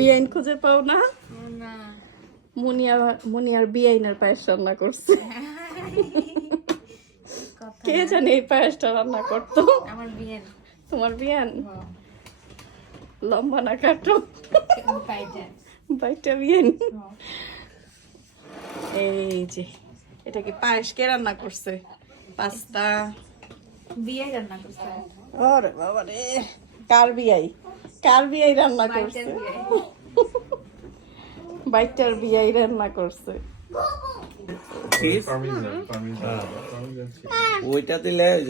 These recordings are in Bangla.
বিআইন খুঁজে পাও না? মুনিয়া মুনিয়ার বিআইনের পায়েস রান্না করছে। কে জানে এই পায়েসটা রান্না করতো? আমার তোমার বিয়ান লম্বা না কাটো? বাইটা। বিয়ান এই যে এটা কি পায়েস কে রান্না করছে? পাস্তা। বিয়ে রান্না করছে। ওরে বাবা রে কার বিয়াই কার বিয়াই রান্না করছে। বাইটার বিয়াই রান্না করছে. ওইটা দিলে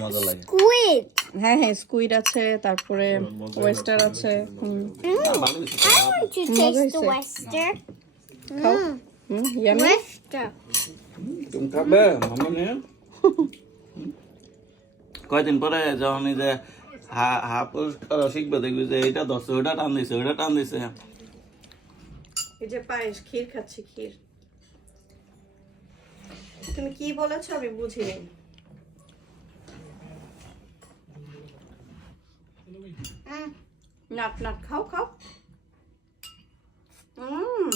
মজা লাগে. হ্যাঁ হ্যাঁ স্কুইড আছে তারপরে ওয়েস্টার আছে নিয়ে? কয়দিন পরে যখন যে হা হা পুরস্কার শিখবে, দেখবি যে এইটা ধরছে ওইটা টান দিছে ওইটা টান দিছে। এই যে পায়েস, ক্ষীর খাচ্ছি, ক্ষীর। তুমি কি বলেছ আমি বুঝিনি। নাট নাট, খাও খাও। হুম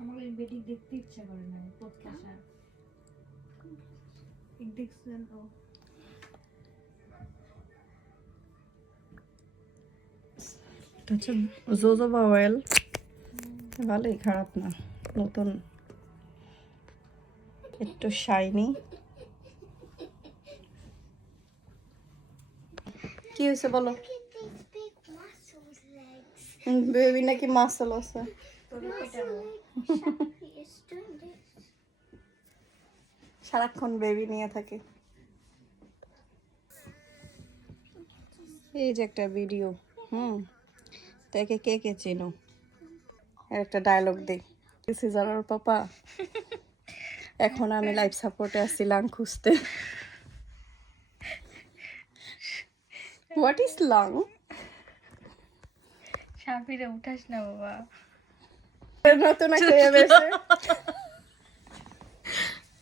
আমার ওই বেটি দেখতে ইচ্ছা করে না পডকাস্ট দেখছেন ও। এটা জোজোবা অয়েল ভালোই খারাপ না নতুন। একটু শাইনি। কি হয়েছে বলো. বেবি নাকি মাসল আছে? সারাক্ষণ বেবি নিয়ে থাকে। এই যে একটা ভিডিও হুম তাকে কে কে চেনো? একটা ডায়লগ দিই। দিস ইজ আওয়ার পাপা এখন আমি লাইফ সাপোর্টে আসছি লাং খুঁজতে। হোয়াট ইজ লং সাপিরে উঠাস না বাবা। নতুন।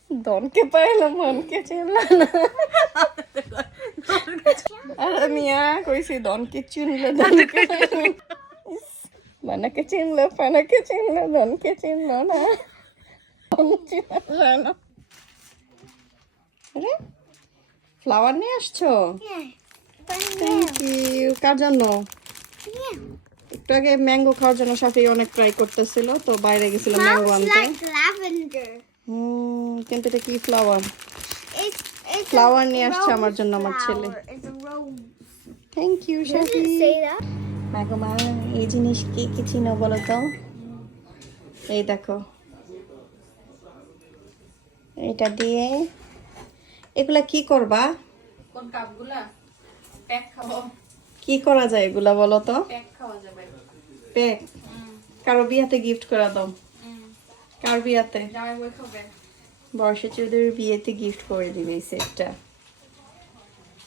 দনকে পাইলো মনকে চিনলা না আর আ কইছি দনকে চিনলো দনকে মানাকে চিনলো পানাকে চিনলো দনকে চিনলো না আরে ফ্লাওয়ার নিয়ে আসছো থ্যাংক ইউ কার জন্য. একটু আগে ম্যাঙ্গো খাওয়ার জন্য সাফি অনেক ট্রাই করতেছিল তো বাইরে গেছিল ম্যাঙ্গো আনতে। হুম কিন্তু এটা কি ফ্লাওয়ার it's নিয়ে আসছে আমার জন্য আমার ছেলে। থ্যাংক ইউ সাফি? ম্যাগো মা এই জিনিস কি কি চিনো বলো তো? এই দেখো। এটা দিয়ে এগুলা কি করবা? কোন কাপগুলা? প্যাক খাব। কি করা যায় এগুলা বলো তো? প্যাক কারও বিয়াতে গিফট করা দাও। কার বিয়াতে? বর্ষা চৌধুরীর বিয়েতে গিফট করে দিবে এই সেটটা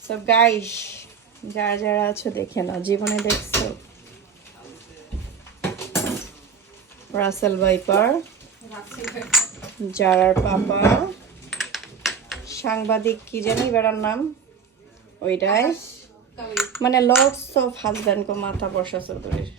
সো গাইস যারা যারা আছো দেখে নাও জীবনে দেখছ। রাসেল ভাইপার জারার পাপা সাংবাদিক কি জানি বেড়ার নাম? ওইটাই। মানে লর্ডস অফ হাজব্যান্ড কো মাথা বর্ষা চৌধুরীর।